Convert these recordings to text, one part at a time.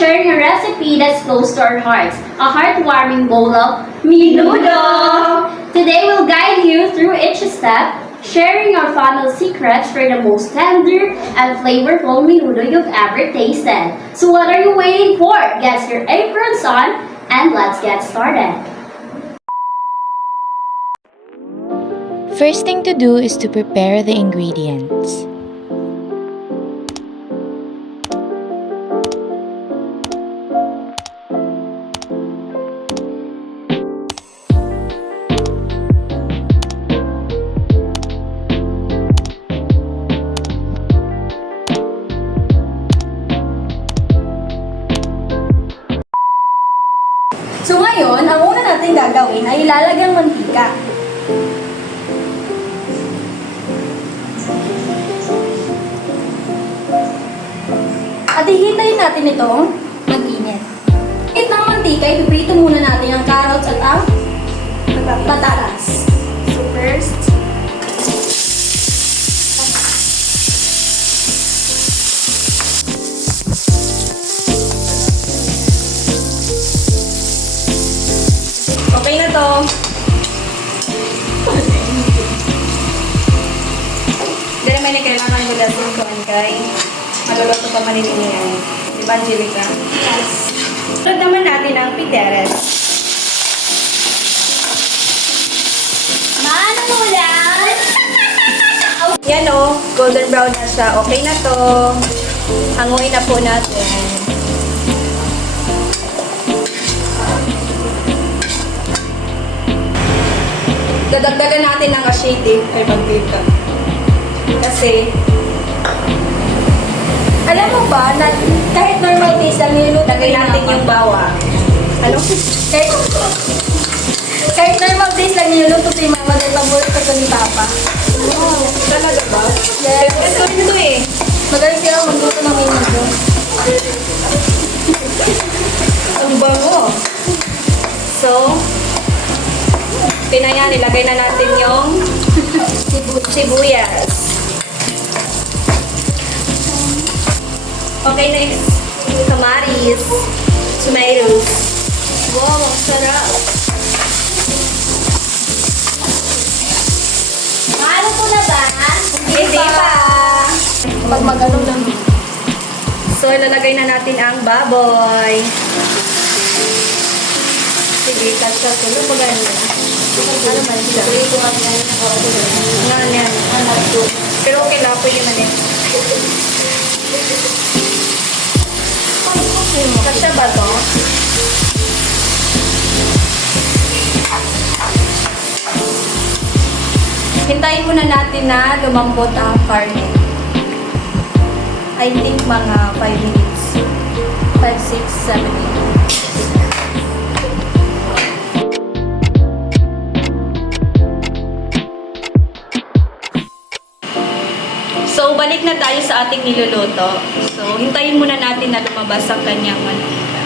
sharing a recipe that's close to our hearts, a heartwarming bowl of Menudo! Today we'll guide you through each step, sharing our family secrets for the most tender and flavorful menudo you've ever tasted. So what are you waiting for? Get your aprons on and let's get started. First thing to do is to prepare the ingredients. So ngayon, ang una natin gagawin ay ilalagay ang mantika. At hihintayin natin itong mag-init. At ng mantika, ipiprito muna natin ang carrots at ang patatas. So first, okay na to. Hindi naman na kailangan gulasin ko kay maluluto pa maniniyan. Diba, Angelica? Yes. Sunod naman natin ang piteres. Ano lang? Yan o, golden brown na siya. Okay na to. Hanguin na po natin. Dadagdagan natin ng acidity ay magpita. Kasi, alam mo ba, na kahit normal taste lang niluluto natin yung bawang. Ano? Kahit normal taste lang niluluto yung mama dahil paborito ko ni Papa. Wow. Talaga ba? Yes. Ito ito eh. Magaling sila magluto ng menudo. Ang bango. So, pinaya, nilagay na natin yung sibuyas. Okay, next. Kamaris. Tomatoes. Wow, ang sarap. Ano po na ba? Hindi pa. Pag magano lang. So, ilalagay na natin ang baboy. Sige, kasya ko. Ano ba gano'n na? Ano man siya? Nga yan. Pero okay lang. Pwede na din. Kasya ba to? Hintayin muna natin na lumambot ang karne. I think mga 5 minutes. 5, 6, 7, 8. So, balik na tayo sa ating niluluto. So, hintayin muna natin na lumabas ang kanyang mantika.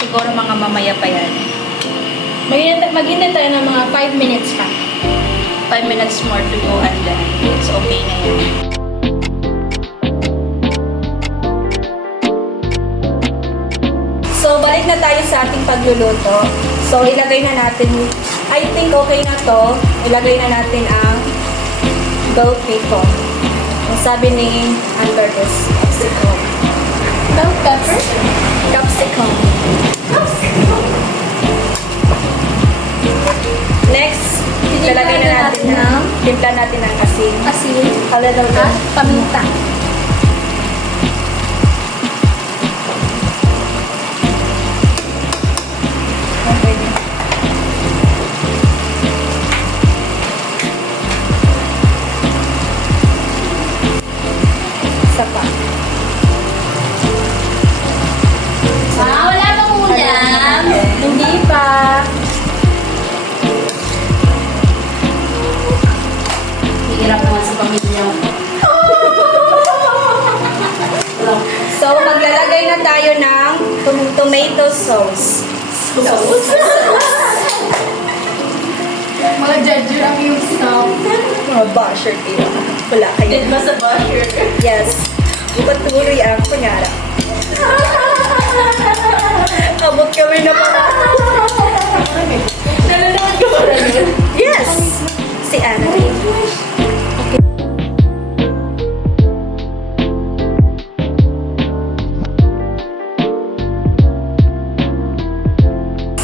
Siguro mga mamaya pa yan. Maghintay tayo ng mga 5 minutes pa. 5 minutes more to go and then it's okay na yan. So, balik na tayo sa ating pagluluto. So, ilagay na natin, I think okay na to. Ilagay na natin ang bell pepper. Ang sabi ni Amber is capsicum. Bell pepper? Capsicum. Next, lalagay na natin ng timpla natin ng asin. Asin. A little bit. At paminta. Okay. Isa pa. Wala pang ulam. Hindi pa. Hirap naman sa pamilya. So, maglalagay na tayo ng tomato sauce. Mga judge ang yung stuff. Mga basher kayo. Wala kayo. It was a basher. Yes. Patuloy ang kunyara. Abot kami na para. Nanonood ka ba na yun? Yes! Si Anna.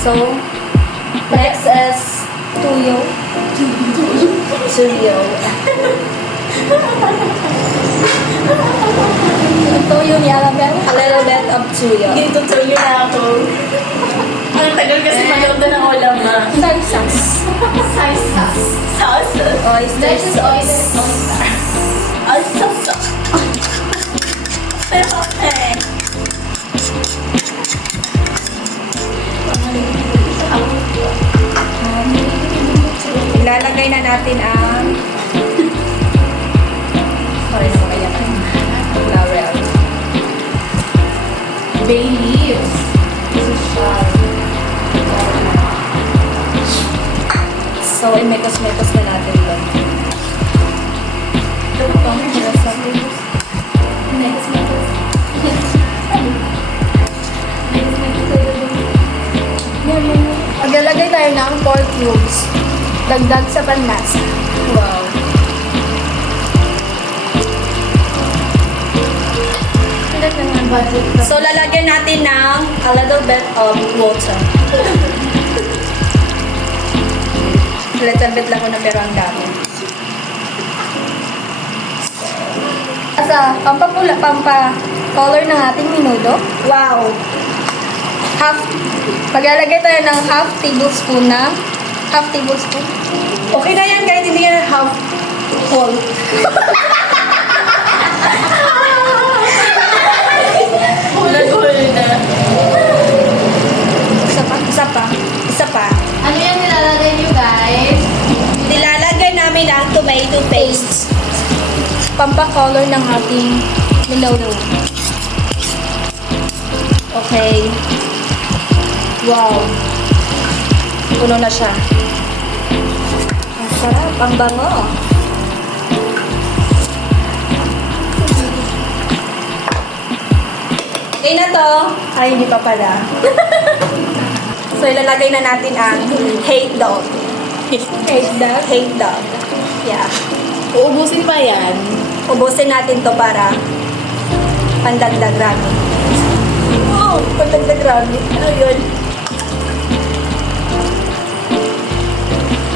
So, next is Tuyo. Tuyo. Tuyo ni Arabel. A little bit of Tuyo. Dito tuloy na ako. Ang tagal kasi manood na ng ulam na. Soy sauce. Sauce. Oyster sauce. Ay, sauce. Pero okay. Ilalagay na natin ang sorry, laurel. Bay leaves. So, imekos-mekos na natin doon. Maglalagay tayo ng 4 cubes. Dagdag sa panlasa. Wow. So, lalagyan natin ng a little bit of water. Little bit lang ko na pero ang dami. Sa pampa-color ng ating minudo. Wow! Maglalagay tayo ng half tablespoon. Okay na yan kahit hindi yan half whole. Hula-hula na. Isa pa. Ano yung nilalagay niyo, guys? Nilalagay namin ang tomato paste. Pampa-color ng ating minudo. Okay. Wow. Puno na siya. Ang sarap. Ang bango. Okay na to. Ay, hindi pa pala. So, ilalagay na natin ang hate dog. Hate dog? Hate dog. Yeah. Uubusin pa yan. Ubusin natin to para pandagdag ramen. Wow! Pandagdag ramen. Ayun.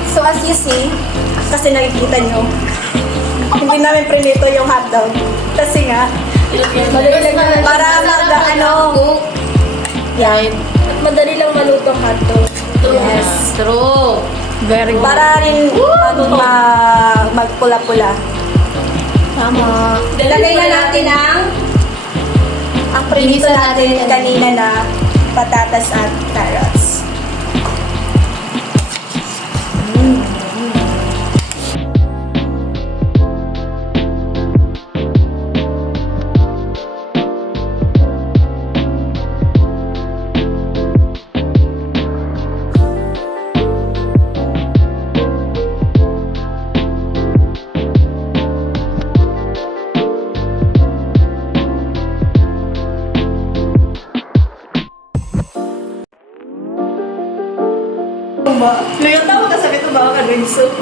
So, as you see, kasi nakikita nyo, hindi namin prinito yung hotdog. Kasi nga, para Right. madali lang maluto ang hotdog. Yes. True. Very good. Para rin magpula-pula. Tama. Ilagay na natin ang prinito natin kanina na patatas at carrots. Ngayon tawag ka sa ito ba ka rin soup?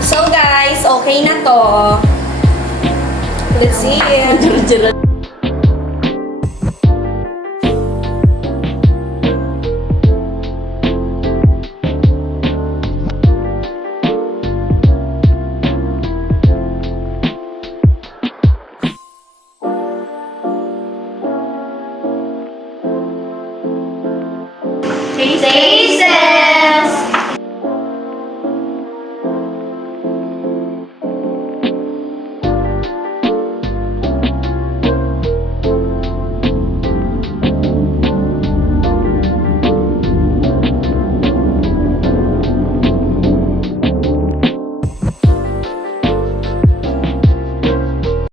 So guys, okay na to. Let's see it. Taste it!